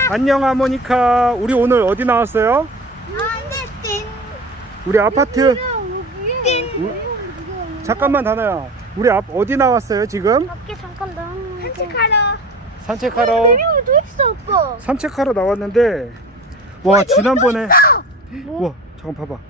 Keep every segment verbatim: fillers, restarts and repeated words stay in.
안녕 하모니카. 우리 오늘 어디 나왔어요? 우리 아파트. 우... 잠깐만 다나야. 우리 앞 어디 나왔어요 지금? 밖에 잠깐 나왔는데. 산책하러. 산책하러. 매미호이 또 있어 오빠. 산책하러 나왔는데 와 지난번에 뭐? 와 잠깐 봐봐.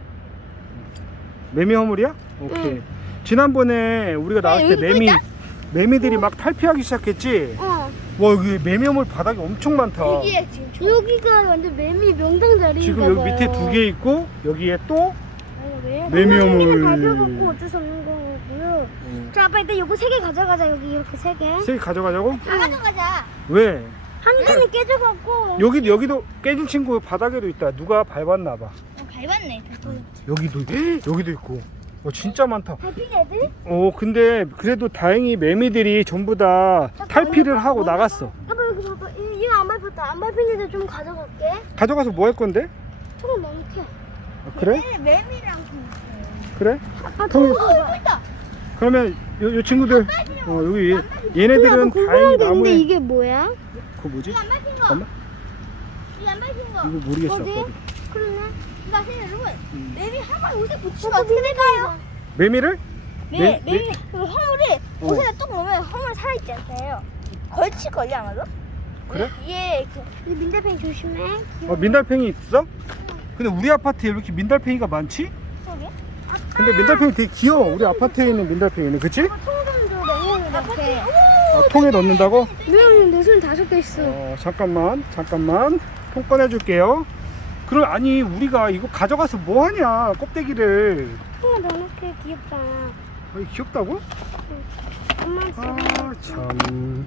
매미 허물이야? 오케이. 응. 지난번에 우리가 나왔을 때 여기 또 매미 있다? 매미들이 막 탈피하기 시작했지. 어. 와 여기 매미 허물 바닥이 엄청 많다. 여기에 지금 여기가 완전 매미 명당 자리인가 지금 여기 봐요. 밑에 두 개 있고 여기에 또 왜? 매미 매미를 허물. 밟혀갖고 어쩔 수 없는 거고요. 음. 자 아빠 일단 요거 세 개 가져가자. 여기 이렇게 세 개. 세 개 가져가자고? 다 가져가자. 왜? 한 개는 깨져갖고. 여기 여기도 깨진 친구 바닥에도 있다. 누가 밟았나 봐. 어, 밟았네. 여기도 여기도 있고. 어 진짜 많다. 밟힌 애들? 어 근데 그래도 다행히 매미들이 전부 다 탈피를 하고 나갔어. 아빠 여기 봐봐. 이- 이거 안 밟혔다. 안 밟힌 애들 좀 가져갈게. 가져가서 뭐 할 건데? 통은 많게. 아, 그래? 매미랑 그래? 아빠 통이- 통은 또 있다. 그러면 요, 요 친구들 어 여기 얘- 얘네들은 다행히 궁금한 게 있는데 나무에 이게 뭐야? 그거 뭐지? 안 밟힌 거. 잠깐만. 이거 안 밟힌 거. 이거 모르겠어. 어디? 아빠도. 그러네. 나 선생님 여러분 음. 매미 한 마리 옷에 붙이면 어떻게 될까요? 매미를? 매, 매- 매미 그 허물이 어. 옷에 뚝 넣으면 허물 살아있지 않나요? 걸칠걸요 아마도? 그래? 얘 그, 이 민달팽이 조심해. 어 민달팽이 있어? 근데 우리 아파트에 이렇게 민달팽이가 많지? 저기? 근데 민달팽이 되게 귀여워. 우리 아파트에 있는 민달팽이는 그치? 통좀 줘. 매미는 이렇게. 아, 통에 넣는다고? 매미는 내 손에 다섯 개 있어. 어 잠깐만 잠깐만 통 꺼내줄게요. 그럼 아니 우리가 이거 가져가서 뭐하냐 껍데기를. 통에 넣어놓게 귀엽잖아. 아니 귀엽다고? 엄마 지금. 아 참.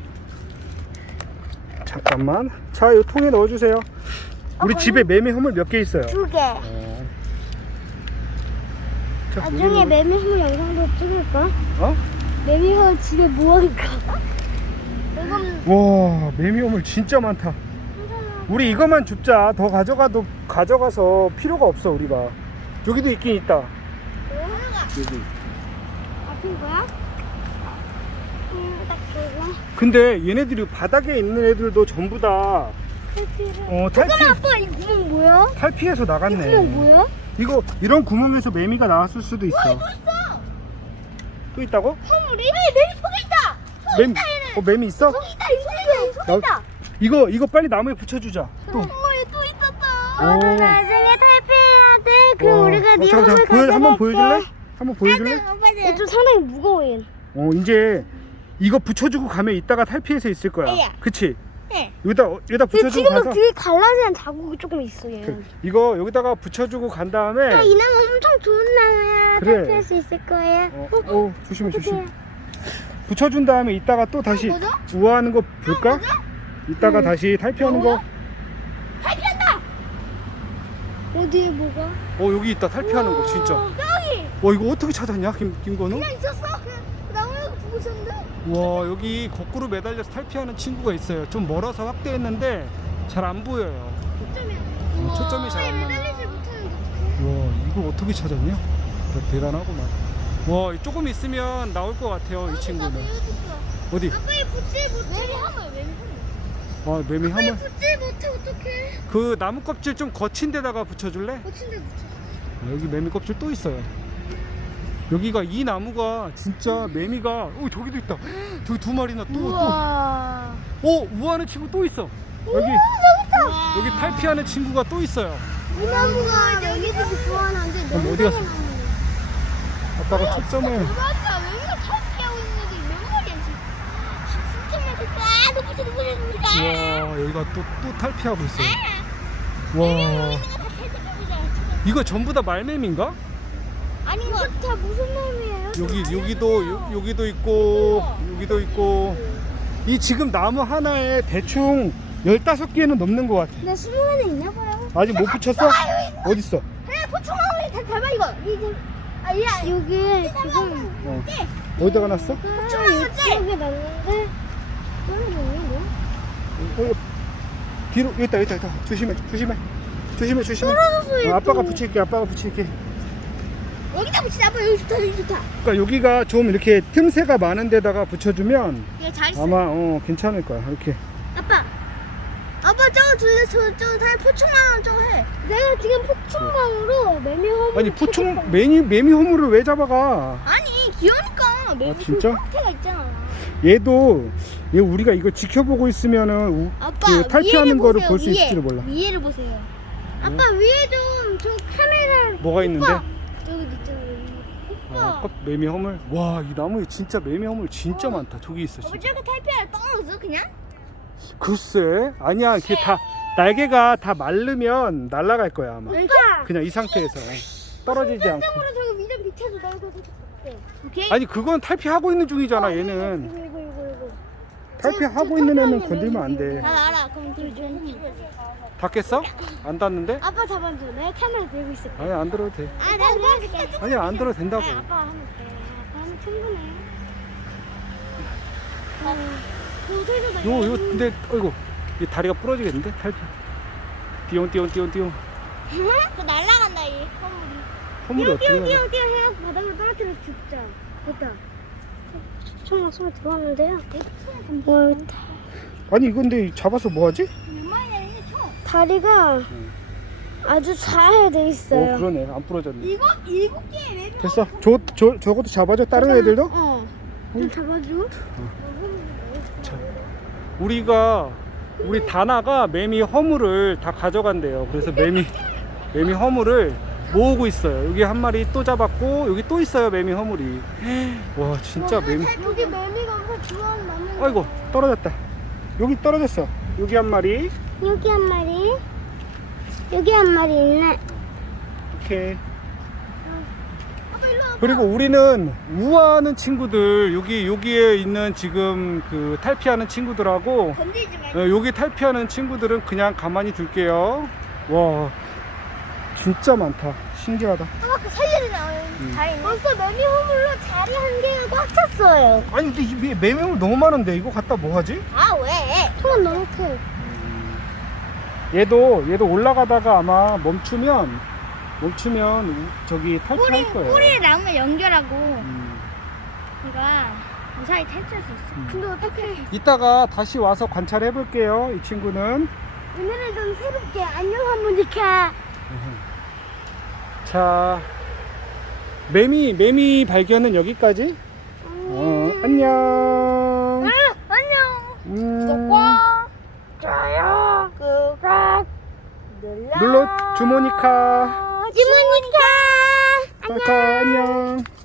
잠깐만. 자, 이 통에 넣어주세요. 우리 어, 집에 매미 허물 몇 개 있어요? 두 개. 어. 자, 나중에 여기는- 매미 허물 영상도 찍을까? 어? 매미 허물 집에 모아둘까? 이건 와, 매미 허물 진짜 많다. 우리 이것만 줍자. 더 가져가도 가져가서 필요가 없어 우리가. 여기도 있긴 있다. 여기. 앞인 거야? 음, 딱 그거. 근데 얘네들이 바닥에 있는 애들도 전부 다 탈피를. 어, 탈피 잠깐만 아빠 이 구멍 뭐야? 탈피해서 이 나갔네. 구멍 뭐야? 이거 이런 구멍에서 매미가 나왔을 수도 있어. 또 있어. 또 있다고? 허물이? 네, 매미 속에 있다. 매미, 어, 매미 있어? 속에 있다. 이 속에 있다. 이 속에 있다. 이거 이거 빨리 나무에 붙여주자. 또. 어머 얘또 있었다. 오. 어, 나중에 탈피해야 돼. 그럼 와. 우리가 어, 네 잠깐, 허물 잠깐, 보여, 한번 가져갈게. 보여줄래? 한번 보여줄래? 얘좀 상당히 무거워 얘. 어 이제 이거 붙여주고 가면 이따가 탈피해서 있을 거야. 에야. 그치? 네. 여기다 어, 여기다 근데 붙여주고 지금도 가서 뒤에 갈라지는 자국이 조금 있어 얘. 그, 이거 여기다가 붙여주고 간 다음에 아, 이 나무 엄청 좋은 나무야. 그래. 탈피할 수 있을 거예요. 어, 어 조심해 조심. 어떡해. 붙여준 다음에 이따가 또 다시 뭐죠? 우아하는 거 볼까? 이따가 응. 다시 탈피하는 거. 탈피한다. 어디에 뭐가? 어 여기 있다 탈피하는 거 진짜. 여기 와 이거 어떻게 찾았냐 김 김건우? 그냥 있었어. 그냥 나무에 보고 있었는데. 와 여기 거꾸로 매달려서 탈피하는 친구가 있어요. 좀 멀어서 확대했는데 잘 안 보여요. 초점이 어, 초점이 잘안 나네. 매달리지 못하는데 어떡해? 와 이걸 어떻게 찾았냐? 대- 대단하구만. 와 조금 있으면 나올 것 같아요 이 친구는. 어디? 아빠 이 붙지 못해. 매미 하물 매미 하물. 아 매미 아빠 이 하물. 붙지 못해 어떡해? 그 나무 껍질 좀 거친 데다가 붙여줄래? 붙인데 붙여. 아, 여기 매미 껍질 또 있어요. 여기가 이 나무가 진짜 매미가 어 저기도 있다. 저기 두 마리나 또 또. 우와. 오 우하는 친구 또 있어. 여기 여기 탈피하는 친구가 또 있어요. 이 나무가 여기서 좋아하는데 그럼 너무 어디 갔어? 많이 나오네. 아빠가 초점을. 맞다. 매미가 탈피하고 있는 애들이 몇 마리야 지금? 진짜 많겠다. 아, 높이 높이 높이. 와 여기가 또 또 탈피하고 있어요. 매미 와 있는 거 다 탈피하고 이거 전부 다 말매미인가? 아닌 거. 다 무슨 놈이에요? 여기 여기도 요, 여기도 있고 여기도 있고 이 지금 나무 하나에 대충 열다섯 개는 넘는 것 같아. 나 스무 개는 있나 봐요. 아직 못 붙였어? 어디 있어? 그래 보충하면 다 잡아 이거. 이게 아 얘. 여기 지금 어. 어디다가 놨어? 이쪽에 놨는데 떨어졌네. 어, 뒤로 여기 있다 여기 있다, 여기 있다. 조심해 조심해 조심해 조심해. 떨어졌어. 어, 아빠가 붙일게 아빠가 붙일게. 여기다 붙이자. 아빠 여기 좋다 여기 좋다. 그러니까 여기가 좀 이렇게 틈새가 많은 데다가 붙여주면 얘 잘 있어. 아마 어 괜찮을 거야 이렇게. 아빠. 아빠 저거 둘레 저저 다 포충망으로 저거 해. 내가 지금 포충망으로 매미 허물. 아니 포충 매미 매미 허물을 왜 잡아가? 아니 귀여우니까 매미 아, 진짜? 형태가 있잖아. 얘도 얘 우리가 이거 지켜보고 있으면은 우, 아빠 그 탈피하는 위에를 거를 보세요, 볼 수 위에. 있을지도 몰라. 위에를 보세요. 아빠 위에 좀좀 카메라. 뭐가 있는데? 오빠. 저기 있잖아. 오빠. 아, 꽃 매미 허물. 와, 이 나무에 진짜 매미 허물 진짜 많다. 저기 있어. 아빠 진짜. 저렇게 탈피하려 떨어져 그냥? 글쎄, 아니야. 이게 다 날개가 다 마르면 날아갈 거야 아마. 오빠. 그냥 이 상태에서 떨어지지 않고. 으로 저거 위로 비켜줘 나 이거 어때? 오케이. 아니 그건 탈피하고 있는 중이잖아. 어, 얘는 이거 이거 이거 이거. 탈피하고 있는 애는 건들면 안 돼. 나 알아. 그럼 들좀 닿겠어? 안 닿는데? 아빠 잡아줘. 내가 카메라 들고 있을 거야. 아니 안 들어도 돼. 아, 내가 들어줄게. 아니 안 들어도 된다고. 아, 아빠 하면 돼. 아빠 하면 충분해. 어. 그 소리도 나. 요 요 근데 어이구 이 다리가 부러지겠는데 탈피. 띠용 띠용 띠용 띠용. 그 날라간다 이 허물이. 허물이 어떻게 나가? 띄워 띄워 해갖고 바닥으로 떨어뜨려 죽자. 됐다. 총알 손에 들어왔는데요. 와, 있다. 아니 근데 잡아서 뭐 하지? 다리가 아주 잘 돼 있어요. 어 그러네 안 부러졌네. 이거 일곱 개의 매미. 됐어. 저, 저 저것도 잡아줘. 다른 애들도? 어. 좀 잡아줘. 자, 우리가 우리 다나가 매미 허물을 다 가져간대요. 그래서 매미 매미 허물을 모으고 있어요. 여기 한 마리 또 잡았고 여기 또 있어요. 매미 허물이. 와 진짜 매미. 여기 매미가 엄청 좋아하는 나무. 아이고 떨어졌다. 여기 떨어졌어. 여기 한 마리. 여기 한 마리. 여기 한 마리 있네. 이렇게. 아빠 일로 와봐. 그리고 우리는 우아하는 친구들 여기 여기에 있는 지금 그 탈피하는 친구들하고 건들지 말고. 어, 여기 탈피하는 친구들은 그냥 가만히 둘게요. 와 진짜 많다. 신기하다. 아까 그 살려야 나와요. 음. 다 있네. 벌써 매미 허물로 자리 한 개가 꽉 찼어요. 아니 근데 이 매- 매매물 너무 많은데 이거 갖다 뭐 하지? 아 왜? 손은 너무 커. 얘도 얘도 올라가다가 아마 멈추면 멈추면 우- 저기 탈피할 거예요. 꼬리에 나무에 연결하고 음. 얘가 무사히 탈출할 수 있어. 근데 어떻게? 이따가 다시 와서 관찰해 볼게요. 이 친구는. 오늘은 좀 새롭게 안녕 하모니카. 자 매미 매미 발견은 여기까지. 어, 안녕. 안녕. 음, 구독과 좋아요 꾹꾹 눌러. 눌러 주모니카. 주모니카. 카카 안녕.